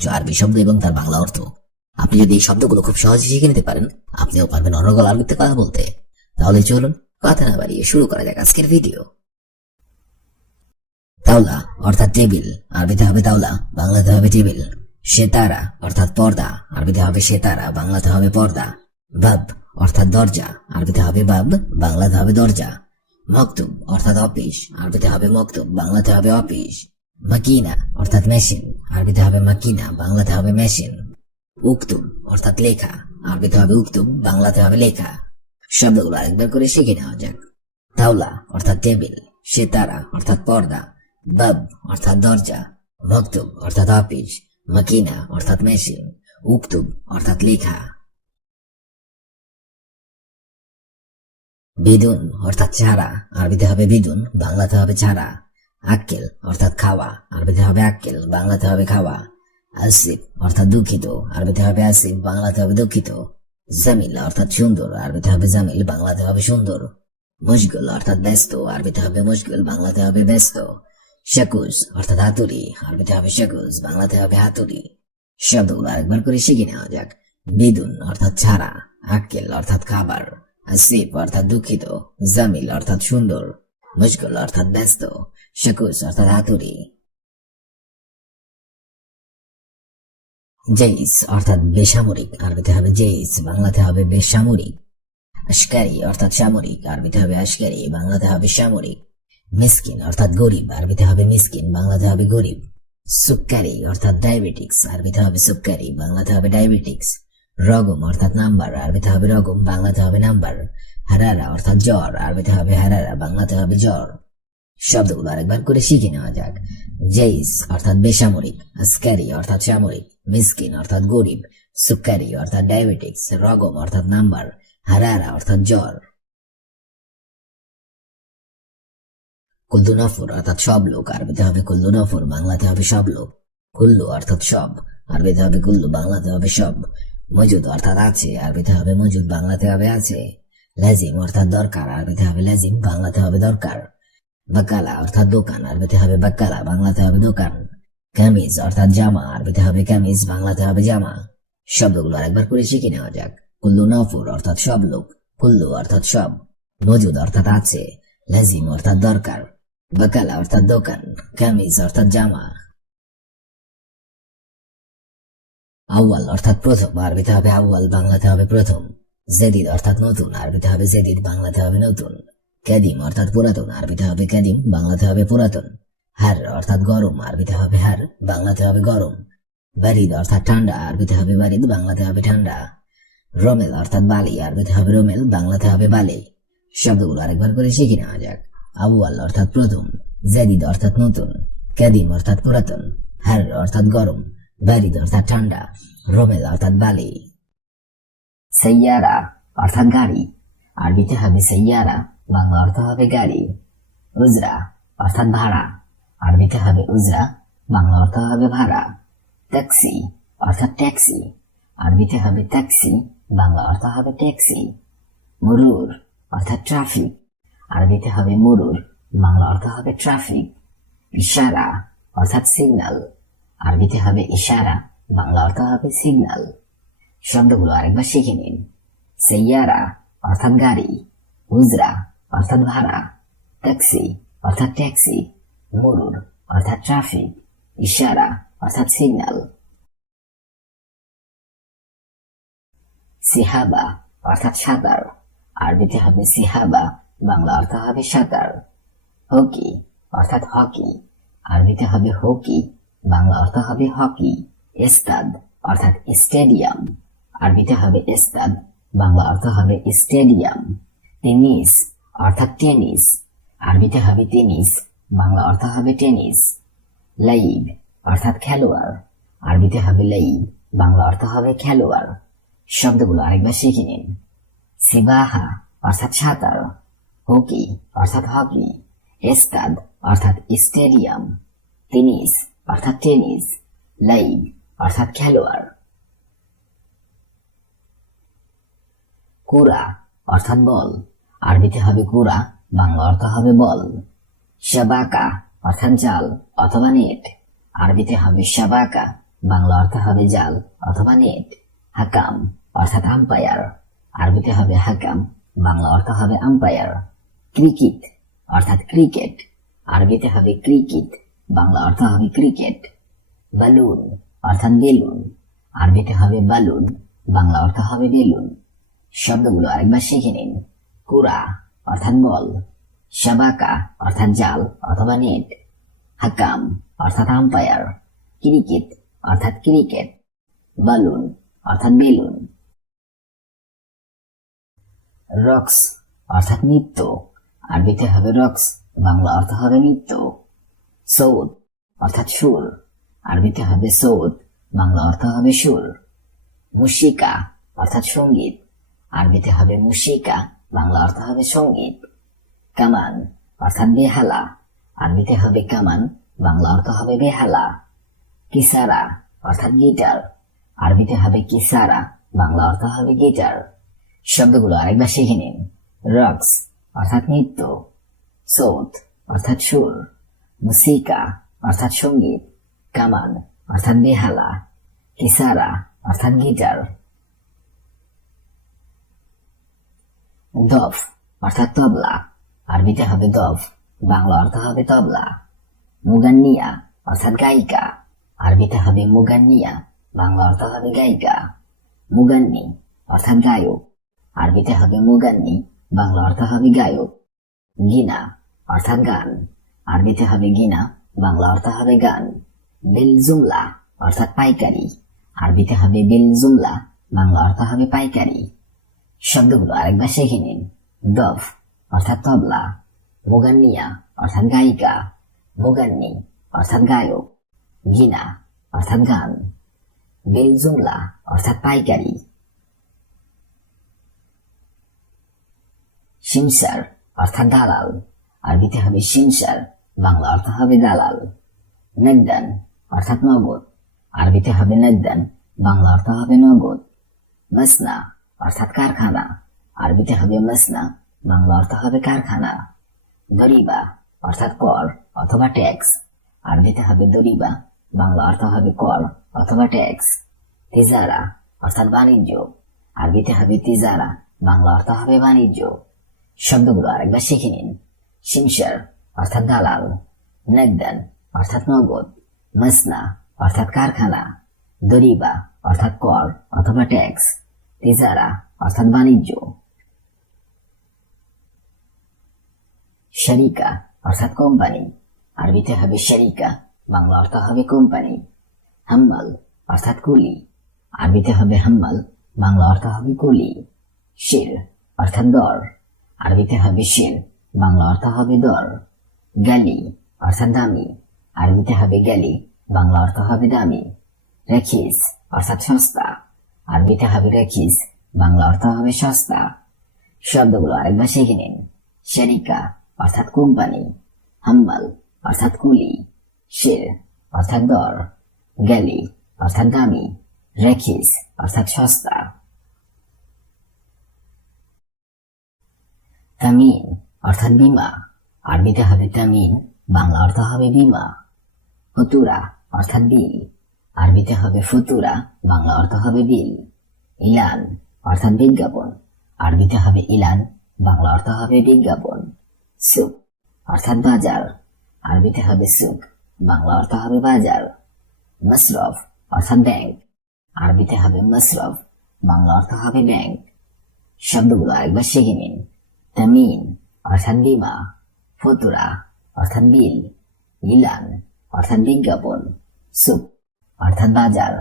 কিছু আরবি শব্দ এবং তার বাংলা অর্থ। আপনি যদি এই শব্দগুলো খুব সহজে শিখে নিতে পারেন, আপনিও পারবেন অনর্গল আরবিতে কথা বলতে। তাহলে চলুন কথা না বাড়িয়ে শুরু করা যাক আজকের ভিডিও। তাওলা অর্থাৎ টেবিল, আরবিতে হবে তাওলা, বাংলাতে হবে টেবিল। সেতারা অর্থাৎ পর্দা, আরবিতে হবে সেতারা, বাংলাতে হবে পর্দা। বাব অর্থাৎ দরজা, আরবিতে হবে বাব, বাংলাতে হবে দরজা। মকতুব অর্থাৎ অফিস, আরবিতে হবে মকতুব, বাংলাতে হবে অফিস। মাকিনা অর্থাৎ মেশিন, আরবিতে হবে মাকিনা, বাংলাতে হবে মেশিন। উক্তুব অর্থাৎ লেখা, আরবিতে হবে উক্তুব, বাংলাতে হবে লেখা। শব্দগুলো আরেকবার করে শিখে নেওয়া যাক। তাওলা অর্থাৎ টেবিল, সেতারা অর্থাৎ পর্দা, বাব অর্থাৎ দরজা, মকতুব অর্থাৎ অফিস, মাকিনা অর্থাৎ মেশিন, উক্তুব অর্থাৎ লেখা। বিদুন অর্থাৎ চারা, আরবিতে হবে বিদুন, বাংলাতে হবে চারা। আক্কেল অর্থাৎ খাওয়া, আরবিতে হবে আক্কেল, বাংলাতে হবে খাওয়া। আসিফ অর্থাৎ দুঃখিত, আরবিতে হবে আসিফ, বাংলাতে হবে দুঃখিত। জামিল অর্থাৎ সুন্দর, আরবিতে হবে জামিল, বাংলাতে হবে সুন্দর। মুশগুল অর্থাৎ ব্যস্ত, আরবিতে হবে মুশগুল, বাংলাতে হবে ব্যস্ত। শাকুজ অর্থাৎ হাতুড়ি, আরবিতে হবে শাকুজ, বাংলাতে হবে হাতুড়ি। শব্দগুলো আরেকবার করে শিখে নেওয়া যাক। বিদুন অর্থাৎ ছাড়া, আক্কেল অর্থাৎ খাবার, আসিফ অর্থাৎ দুঃখিত, জামিল অর্থাৎ সুন্দর, মুশগুল অর্থাৎ ব্যস্ত, শাকুজ অর্থাৎ হাতুড়ি। জেইস অর্থাৎ বেসামরিক, আরবিতে হবে জেইস, বাংলাতে হবে বেসামরিক। আশকারি অর্থাৎ সামরিক, আরবিতে হবে আশকারি, বাংলাতে হবে সামরিক। মিসকিন অর্থাৎ গরিব, আরবিতে হবে মিসকিন, বাংলাতে হবে গরিব। সুক্কারি অর্থাৎ ডায়াবেটিক্স, আরবিতে হবে সুক্কারি, বাংলাতে হবে ডায়াবেটিক্স। রগম অর্থাৎ নাম্বার, আরবিতে হবে রগম, বাংলাতে হবে নাম্বার। হারারা অর্থাৎ জ্বর, আরবিতে হবে হারারা, বাংলাতে হবে জ্বর। শব্দগুলো আরেকবার করে শিখে নেওয়া যাক। জেইস অর্থাৎ বেসামরিক, আসকারি অর্থাৎ সামরিক, মিসকিন অর্থাৎ গরিব, সুক্কারি অর্থাৎ ডায়াবেটিক্স, রগম অর্থাৎ নাম্বার, হারারা অর্থাৎ জ্বর। কুল্লু নফর অর্থাৎ সব লোক, আরবিতে হবে কুল্লু নফর, বাংলাতে হবে সব লোক। কুল্লু অর্থাৎ সব, আরবিতে হবে কুল্লু, বাংলাতে হবে সব। মজুদ অর্থাৎ আছে, আরবিতে হবে মজুদ, বাংলাতে হবে আছে। লাজিম অর্থাৎ দরকার, আরবিতে হবে লাজিম, বাংলাতে হবে দরকার। বাকালা অর্থাৎ দোকান, আরবিতে হবে বাকালা, বাংলাতে হবে দোকান। কামিজ অর্থাৎ জামা, আরবিতে হবে কামিজ, বাংলাতে হবে জামা। শব্দগুলো আরেকবার করে শিখে নেওয়া যাক। কুল্লু নফর অর্থাৎ সব লোক, কুল্লু অর্থাৎ সব, মজুদ অর্থাৎ আছে, লাজিম অর্থাৎ দরকার, বাকালা অর্থাৎ দোকান, কামিজ অর্থাৎ জামা। আউয়াল অর্থাৎ প্রথম, আরবিতে হবে আউয়াল, বাংলাতে হবে প্রথম। জেদিদ অর্থাৎ নতুন, আরবিতে হবে জেদিদ, বাংলাতে হবে নতুন। কাদিম অর্থাৎ পুরাতন, আরবিতে হবে কাদিম, বাংলাতে হবে পুরাতন। হার অর্থাৎ গরম, আরবিতে হবে হার, বাংলাতে হবে গরম। বারিদ অর্থাৎ ঠান্ডা, আরবিতে হবে বারিদ, বাংলাতে হবে ঠান্ডা। রমেল অর্থাৎ বালি, আরবিতে হবে রমেল, বাংলাতে হবে বালি। শব্দগুলো আরেকবার করে শিখে নেওয়া যাক। আউয়াল অর্থাৎ প্রথম, জাদিদ অর্থাৎ নতুন, কাদিম অর্থাৎ পুরাতন, হার অর্থাৎ গরম, বারিদ অর্থাৎ ঠান্ডা, রমেল অর্থাৎ বালি। সাইয়ারা অর্থাৎ গাড়ি, আরবিতে হবে সাইয়ারা, বাংলা অর্থ হবে গাড়ি। উজরা অর্থাৎ ভাড়া, আরবিতে হবে উজরা, বাংলা অর্থ হবে ভাড়া। ট্যাক্সি অর্থাৎ ট্যাক্সি, আরবিতে হবে ট্যাক্সি, বাংলা অর্থ হবে ট্যাক্সি। মুরুর অর্থাৎ ট্রাফিক, আরবিতে হবে মুরুর, বাংলা অর্থ হবে ট্রাফিক। ইশারা অর্থাৎ সিগন্যাল, আরবিতে হবে ইশারা, বাংলা অর্থ হবে সিগন্যাল। শব্দগুলো আরেকবার শিখে নিন। সাইয়ারা অর্থাৎ গাড়ি, উজরা অর্থাৎ ভাড়া, ট্যাক্সি অর্থাৎ ট্যাক্সি, মুরুর অর্থাৎ ট্রাফিক, ইশারা অর্থাৎ সিগন্যাল। সিহাবা অর্থাৎ সাঁতার, আরবিতে হবে সিহাবা, বাংলা অর্থ হবে সাঁতার। হকি অর্থাৎ হকি, আরবিতে হবে হকি, বাংলা অর্থ হবে হকি। এস্তাদ অর্থাৎ স্টেডিয়াম, আরবিতে হবে এস্তাদ, বাংলা অর্থ হবে স্টেডিয়াম। টেনিস অর্থাৎ টেনিস, আরবিতে হবে টেনিস, বাংলা অর্থ হবে টেনিস। লাইব অর্থাৎ খেলোয়াড়, আরবিতে হবে লাইব, বাংলা অর্থ হবে খেলোয়াড়। শব্দগুলো আরেকবার শিখে নিন। সিবাহা অর্থাৎ সাঁতার, হকি অর্থাৎ হকি, এস্তাদ অর্থাৎ স্টেডিয়াম, টেনিস অর্থাৎ টেনিস, লাইব অর্থাৎ খেলোয়াড়। কুরা অর্থাৎ বল, আরবিতে হবে কুরা, বাংলা অর্থ হবে বল। শাবাকা অর্থাৎ জাল অথবা নেট, আরবিতে হবে শাবাকা, বাংলা অর্থ হবে জাল অথবা নেট। হাকাম অর্থাৎ আম্পায়ার, আরবিতে হবে হাকাম, বাংলা অর্থ হবে আম্পায়ার। ক্রিকেট অর্থাৎ ক্রিকেট, আরবিতে হবে ক্রিকেট, বাংলা অর্থ হবে ক্রিকেট। বালুন অর্থাৎ বেলুন, আরবিতে হবে বালুন, বাংলা অর্থ হবে বেলুন। শব্দগুলো আরেকবার শিখে নিন। কুরা অর্থাৎ বল, শাবাকা অর্থাৎ জাল অথবা নেট, হাকাম অর্থাৎ আম্পায়ার, ক্রিকেট অর্থাৎ ক্রিকেট, বালুন অর্থাৎ বেলুন। রক্স অর্থাৎ নৃত্য, আরবিতে হবে রক্স, বাংলা অর্থ হবে নৃত্য। সৌদ অর্থাৎ সুর, আরবিতে হবে সৌদ, বাংলা অর্থ হবে সুর। মুশিকা অর্থাৎ সঙ্গীত, আরবিতে হবে মুশিকা, বাংলা অর্থ হবে সঙ্গীত। কামান অর্থাৎ বেহালা, আরবিতে হবে কামান, বাংলা অর্থ হবে বেহালা। কিসারা অর্থাৎ গিটার, আরবিতে হবে কিসারা, বাংলা অর্থ হবে গিটার। শব্দগুলো আরেকবার শিখে নিন। রক্স অর্থাৎ নৃত্য, সৌত অর্থাৎ সুর, মুসিকা অর্থাৎ সঙ্গীত, কামান অর্থাৎ বেহালা, কিসারা অর্থাৎ গিটার। দফ অর্থাৎ তবলা, আরবিতে হবে দফ, বাংলা অর্থ হবে তবলা। মুগান্নিয়া অর্থাৎ গায়িকা, আরবিতে হবে মুগান্নিয়া, বাংলা অর্থ হবে গায়িকা। মুগান্নি অর্থাৎ গায়ক, আরবিতে হবে মুগান্নি, বাংলা অর্থ হবে গায়ক। গিনা অর্থাৎ গান, আরবিতে হবে গিনা, বাংলা অর্থ হবে গান। বিল জুমলা অর্থাৎ পাইকারি, আরবিতে হবে বিল জুমলা, বাংলা অর্থ হবে পাইকারি। শব্দগুলো আরেকবার শিখে নিন। দফ অর্থাৎ তবলা, মুগান্নিয়া অর্থাৎ গায়িকা, মুগান্নি অর্থাৎ গায়ক, গিনা অর্থাৎ গান, বিল জুমলা অর্থাৎ পাইকারি। সিমসার অর্থাৎ দালাল, আরবিতে হবে সিমসার, বাংলা অর্থ হবে দালাল। নেকদান অর্থাৎ নগদ, আরবিতে হবে নেকদান, বাংলা অর্থ হবে নগদ। মাসনা অর্থাৎ কারখানা, আরবিতে হবে মাসনা, বাংলা অর্থ হবে কারখানা। দরিবা অর্থাৎ কর অথবা ট্যাক্স, আরবিতে হবে দরিবা, বাংলা অর্থ হবে কর অথবা ট্যাক্স। তিজারা অর্থাৎ বাণিজ্য, আরবিতে হবে তিজারা, বাংলা অর্থ হবে বাণিজ্য। শব্দগুলো আরেকবার শিখে নিন। সিমসার অর্থাৎ দালাল, নেকদান অর্থাৎ নগদ, মাসনা অর্থাৎ কারখানা, দরিবা অর্থাৎ কর অথবা ট্যাক্স, তিজারা অর্থাৎ বাণিজ্য। শরিকা অর্থাৎ কোম্পানি, আরবিতে হবে শরিকা, বাংলা অর্থ হবে কোম্পানি। হাম্মাল অর্থাৎ কুলি, আরবিতে হবে হাম্মাল, বাংলা অর্থ হবে কুলি। শির অর্থাৎ দর, আরবিতে হবে শির, বাংলা অর্থ হবে দর। গালি অর্থাৎ দামি, আরবিতে হবে গালি, বাংলা অর্থ হবে দামি। রেখিস অর্থাৎ সস্তা, আরবিতে হবে রেখিস, বাংলা অর্থ হবে সস্তা। শব্দগুলো আরেকবার শিখে নিন। শরিকা অর্থাৎ কোম্পানি, হাম্মাল অর্থাৎ কুলি, শির অর্থাৎ দর, গালি অর্থাৎ দামি, রেখিস অর্থাৎ সস্তা। তামিন অর্থাৎ বীমা, আরবিতে হবে তামিন, বাংলা অর্থ হবে বীমা। ফতুরা অর্থাৎ বিল, আরবিতে হবে ফতুরা, বাংলা অর্থ হবে বিল। ইলান অর্থাৎ বিজ্ঞাপন, আরবিতে হবে ইলান, বাংলা অর্থ হবে বিজ্ঞাপন। সুক অর্থাৎ বাজার, আরবিতে হবে সুক, বাংলা অর্থ হবে বাজার। মসরফ অর্থাৎ ব্যাংক, আরবিতে হবে মসরফ, বাংলা অর্থ হবে ব্যাংক। শব্দগুলো আরেকবার শিখে নিন। তামিন অর্থাৎ বীমা, ফতুরা অর্থাৎ বিল, ইলান অর্থাৎ বিজ্ঞাপন, সুক অর্থাৎ বাজার,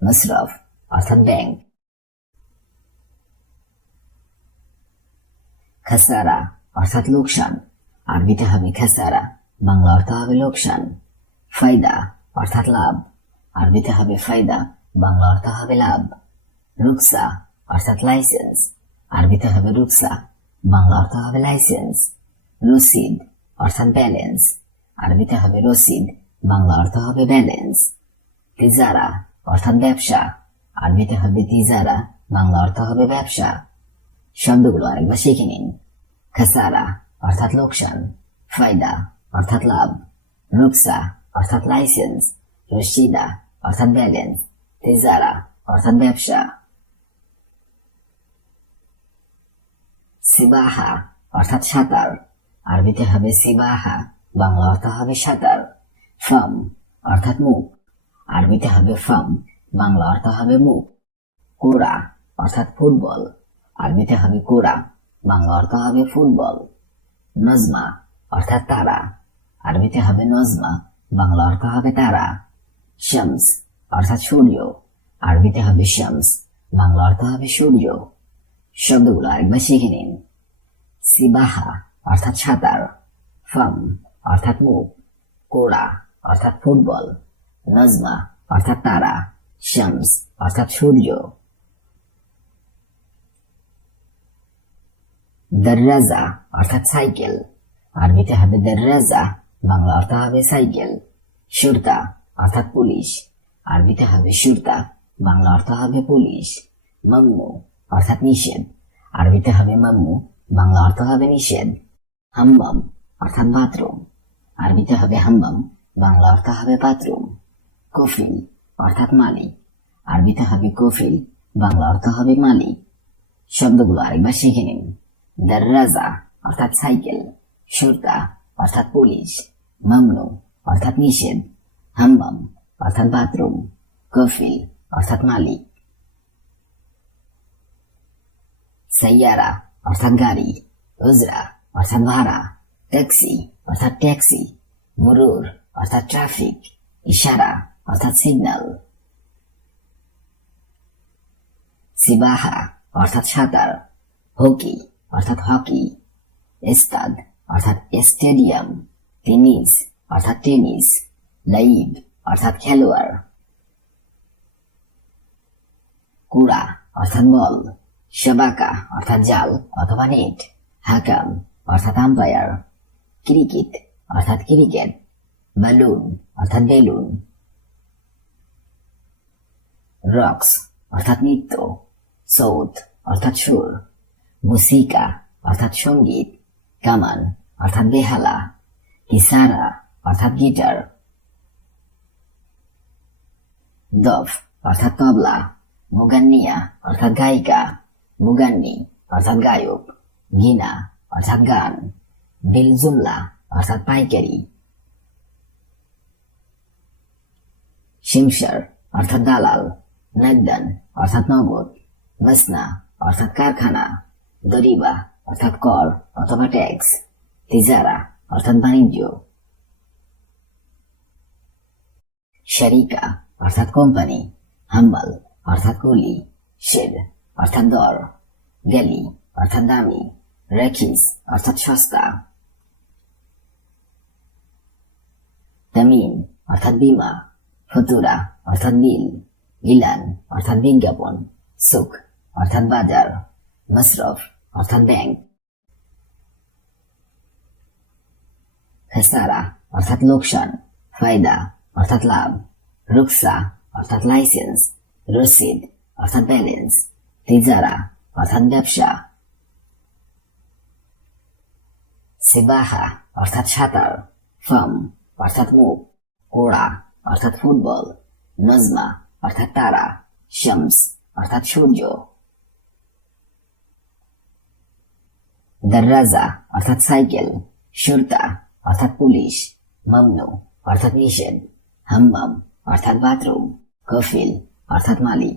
মসরফ অর্থাৎ ব্যাংক। খাসারা অর্থাৎ লোকসান, আরবিতে হবে খাসারা, বাংলা অর্থ হবে লোকসান। ফায়দা অর্থাৎ লাভ, আরবিতে হবে ফায়দা, বাংলা অর্থ হবে লাভ। রুকসা অর্থাৎ লাইসেন্স, আরবিতে হবে রুকসা, বাংলা অর্থ হবে লাইসেন্স। রসিদ অর্থাৎ ব্যালেন্স, আরবিতে হবে রসিদ, বাংলা অর্থ হবে ব্যালেন্স। তিজারা অর্থাৎ ব্যবসা, আরবিতে হবে তিজারা, বাংলা অর্থ হবে ব্যবসা। শব্দগুলো আরেকবার শিখে নিন। খাসারা অর্থাৎ লোকসান, ফায়দা অর্থাৎ লাভ, রুকসা অর্থাৎ লাইসেন্স, রসিদা অর্থাৎ ব্যালেন্স, তিজারা অর্থাৎ ব্যবসা। সিবাহা অর্থাৎ সাঁতার, আরবিতে হবে সিবাহা, বাংলা অর্থ হবে সাঁতার। ফাম অর্থাৎ মুখ, আরবিতে হবে ফাম, বাংলা অর্থ হবে মুখ। কোরা অর্থাৎ ফুটবল, আরবিতে হবে কোরা, বাংলা অর্থ হবে ফুটবল। নজমা অর্থাৎ তারা, আরবিতে হবে নজমা, বাংলা অর্থ হবে তারা। শামস অর্থাৎ সূর্য, আরবিতে হবে শামস, বাংলা অর্থ হবে সূর্য। শব্দগুলো আরেকবার শিখে নিন। সিবাহা অর্থাৎ সাঁতার, ফাম অর্থাৎ মুখ, কোরা অর্থাৎ ফুটবল, নজমা অর্থাৎ তারা, শামস অর্থাৎ সূর্য। দররাজা অর্থাৎ সাইকেল, আরবিতে হবে দররাজা, বাংলা অর্থ হবে সাইকেল। শুরতা অর্থাৎ পুলিশ, আরবিতে হবে শুরতা, বাংলা অর্থ হবে পুলিশ। মামনু অর্থাৎ নিষেধ, আরবিতে হবে মামনু, বাংলা অর্থ হবে নিষেধ। হাম্মাম অর্থাৎ বাথরুম, আরবিতে হবে হাম্মাম, বাংলা অর্থ হবে বাথরুম। কফিল অর্থাৎ মালিক, আরবিতে হবে কফিল, বাংলা অর্থ হবে মালিক। শব্দগুলো আরেকবার শিখে নিন। দররাজা অর্থাৎ সাইকেল, শুরতা অর্থাৎ পুলিশ, মামনু অর্থাৎ নিষেধ, হাম্মাম অর্থাৎ বাথরুম, কফিল অর্থাৎ মালিক। সাইয়ারা অর্থাৎ গাড়ি, উজরা অর্থাৎ ভাড়া, ট্যাক্সি অর্থাৎ ট্যাক্সি, মুরুর অর্থাৎ ট্রাফিক, ইশারা অর্থাৎ সিগন্যাল। সিবাহা অর্থাৎ সাঁতার, হকি অর্থাৎ হকি, এস্তাদ অর্থাৎ স্টেডিয়াম, টেনিস অর্থাৎ টেনিস, লাইব অর্থাৎ খেলোয়াড়। কুড়া অর্থাৎ বল, শাবাকা অর্থাৎ জাল অথবা নেট, হাকাম অর্থাৎ আম্পায়ার। ক্রিকেট অর্থাৎ ক্রিকেট, বালুন অর্থাৎ বেলুন। রক্স অর্থাৎ নৃত্য, সৌত অর্থাৎ সুর, মুসিকা অর্থাৎ সঙ্গীত, কামান অর্থাৎ বেহালা, কিসারা অর্থাৎ গিটার। দফ অর্থাৎ তবলা, মুগান্নিয়া অর্থাৎ গায়িকা, মুগান্নি অর্থাৎ গায়ক, গিনা অর্থাৎ গান, বিলজুমলা অর্থাৎ পাইকারি। শিমশার অর্থাৎ দালাল, নাগদান অর্থাৎ নগদ, মাসনা অর্থাৎ কারখানা, দরিবা অর্থাৎ কর অথবা ট্যাক্স, তিজারা অর্থাৎ বাণিজ্য। শারিকা অর্থাৎ কোম্পানি, হাম্বাল অর্থাৎ কুলি, শের অর্থাৎ দর, গেলি অর্থাৎ দামি, রেখিস অর্থাৎ সস্তা। তামিন অর্থাৎ বিমা, ফতুরা অর্থাৎ বিল, ইলান অর্থাৎ বিজ্ঞাপন, সুখ অর্থাৎ বাজার, মসরফ অর্থাৎ ব্যাংক। খেসারা অর্থাৎ লোকসান, ফায়দা অর্থাৎ লাভ, রুকসা অর্থাৎ লাইসেন্স, রসিদ অর্থাৎ ব্যালেন্স, তিজারা অর্থাৎ ব্যবসা। সিবাহা অর্থাৎ সাঁতার, ফাম অর্থাৎ মুখ, কোড়া অর্থাৎ ফুটবল, নজমা অর্থাৎ তারা, শামস অর্থাৎ সূর্য। দররাজা অর্থাৎ সাইকেল, শুরতা অর্থাৎ পুলিশ, মামনু অর্থাৎ নিষেধ, হাম্মাম অর্থাৎ বাথরুম, কফিল অর্থাৎ মালিক,